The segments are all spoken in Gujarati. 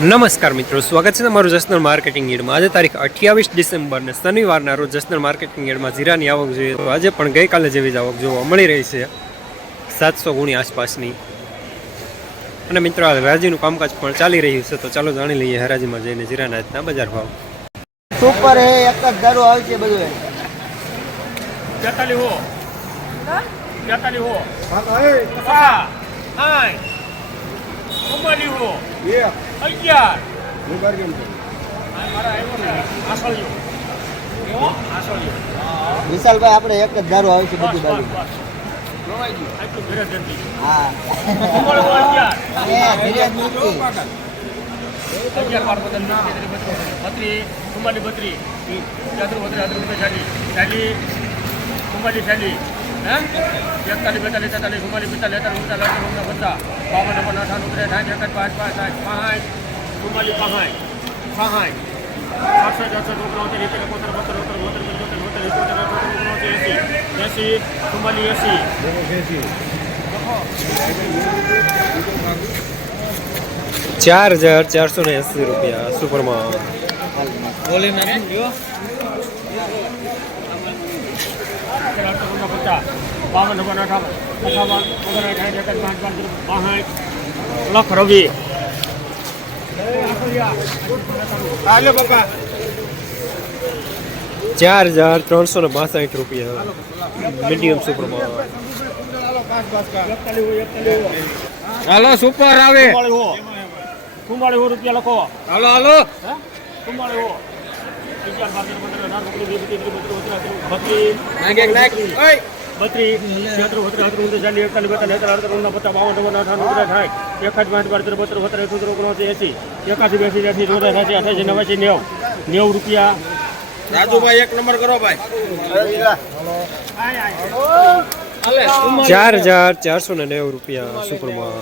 નમસ્કાર મિત્રો સ્વાગત છે તમારું જસનલ માર્કેટિંગ યાર્ડમાં આજે તારીખ અઠ્યાવીસ ડિસેમ્બર ને શનિવારના રોજ જસનલ માર્કેટિંગ એડમાં જીરાની આવક જોઈએ તો આજે પણ ગઈકાલે જેવી જ આવક જોવા મળી રહી છે સાતસો ગુણી આસપાસની. અને મિત્રો આ હરાજીનું કામકાજ પણ ચાલી રહ્યું છે તો ચાલો જાણી લઈએ હરાજીમાં જઈને જીરાના આજના બજાર ભાવ. સુપર હે એક જ દારૂ આવે છે બધું હે. હો? તેતાલી હો હા. હો અગિયાર આ મારા આવ્યો ને આસળિયો એવો આસળિયો વિશાલભાઈ આપણે એક જ ધારો આવશે બધી બાજુ બત્રી ઉમાલી બત્રી ચાદરું બત્રી આદરું બત્રી ચાલી ચાલી ઉમાલી ચાલી હે એકતાલીસ બેતાલીસ તેતાલીસ ઉમાલી પિસ્તાલીસ તેતાલીસ ઉનતાલીસ અઠાણું ઓગણપચાસ પચાસ બાવન નવ્વદ અઠાણું ત્રેસ સાઠ એકસઠ પાંચ પાંચ સાઠ પાંચ ઉમાલી પાંચ પાંચ સાતસો ચારસો ઓગણોતેર એસી એકોતેર બોતેર બોતેર બોતેર પંચોતેર બોતેર અઠોતેર ઓગણોતેર એસી એસી ચુમ્માલી એસી ચાર હજાર ચારસો ને એંસી રૂપિયા સુપરમાં આઠસો ઓગણપચાસ બાવન નવ્વદ અઠાવન અઠાવન ઓગણસાઠ સાઠ એકસઠ પાંચ પાંચ પાંસઠ લખ રવિ હાલો બાપા ચાર હજાર ત્રણસો ને બાસઠ રૂપિયા મીડિયમ સુપરમાં હાલો સુપર આવે કુંભાળી હો રૂપિયા લખો હાલો હાલો કુંભાળી હો તેર પંદર અઢાર બત્રીસ વીસ એકવીસ બત્રીસ બત્રીસ છત્રીસ બત્રીસ છત્રીસ ચાલીસ એકતાલીસ બેતાલીસ અડતાલીસ પચાસ બાવન સાઠ એકાદ પાંચ બાર તેર બત્રીસ બત્રીસ અઠોતેર ઓગણસી એસી એકાસી બેસી ત્યાંસી ચોદા સાસી અઠાસી નવાસી નેવું નેવું રૂપિયા. રાજુભાઈ એક નંબર કરો ભાઈ. ચાર હજાર ચારસો ને નેવું રૂપિયા સુપરમાં.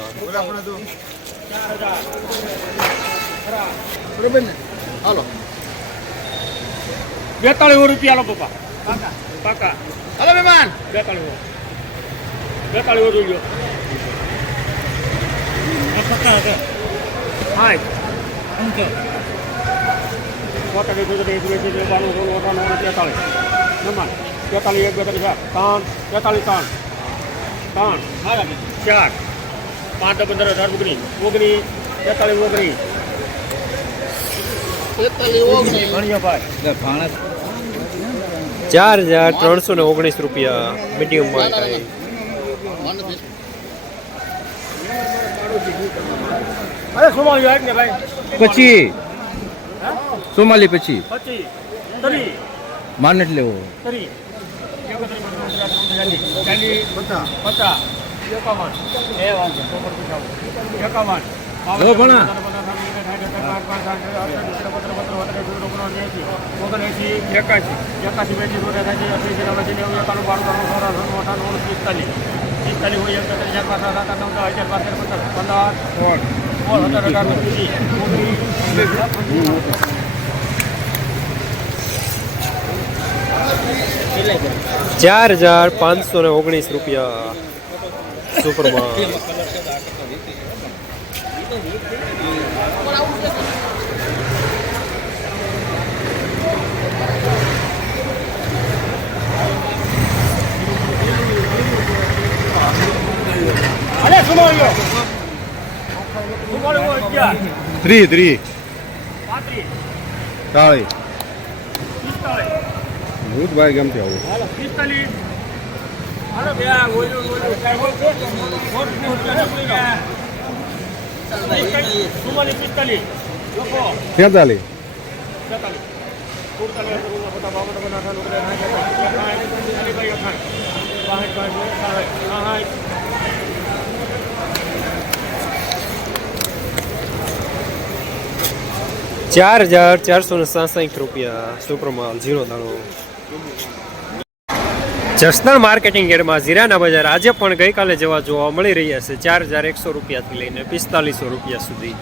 બેતાળીસ રૂપિયા લો પપ્પા. પાકા. હલો મહેમાન. બેતાળીસ બેતાળીસ જોઈ લો હાય. પોતાની ગુજરાતી એક બેસી બે બાણું સોળ અઠાણું તેતાળીસ. નમન તેતાળીસ એક બેતાળીસ ત્રણ તેતાળીસ ત્રણ. ત્રણ. ચાર. પાંચ પંદર અઢાર ઓગણીસ. ઓગણીસ તેતાળીસ ઓગણીસ. ગણ્યો ભાઈ. ચાર હજાર ત્રણસો ને ઓગણીસ રૂપિયા મીડિયમ ભાઈ? પછી સોમાલી પછી પચીસ. માન એટલે લેવો એકાવન. એકાસી બેસી સોળે થાય અઠ્યાસી નવાસી નેવું એકાણું પિસ્તાલીસ હોય એકત્રીસ ચાર પાંચ સાત અગિયાર બાર પંદર સોળ સોળ ચાર હજાર પાંચસો ને ઓગણીસ રૂપિયા. સુપરમાં સુમાવ્યો સુમાવ્યો અગિયાર ત્રી ત્રી પાંત્રીસ ચાળી પિસ્તાળીસ ભૂતભાઈ આવું હોય છે? લોકો તેતાલીસ બેતાલીસ સુડતાલીસ અઠાણું પચાસ બાવન નવ્વદ અઠાણું ઓગણસાઠ સાઠ અઠાણું અલીભાઈ અઠાણું બાસઠ બાસઠ સાઠ સાઠ ચાર હજાર ચારસો ને સાસઠ રૂપિયા સુપ્રમાલ ઝીરો દાણો જસદણ માર્કેટિંગ યાર્ડમાં જીરાના બજાર આજે પણ ગઈકાલે જેવા જોવા મળી રહ્યા છે. ચાર હજાર એકસો રૂપિયાથી લઈને પિસ્તાલીસો રૂપિયા સુધી.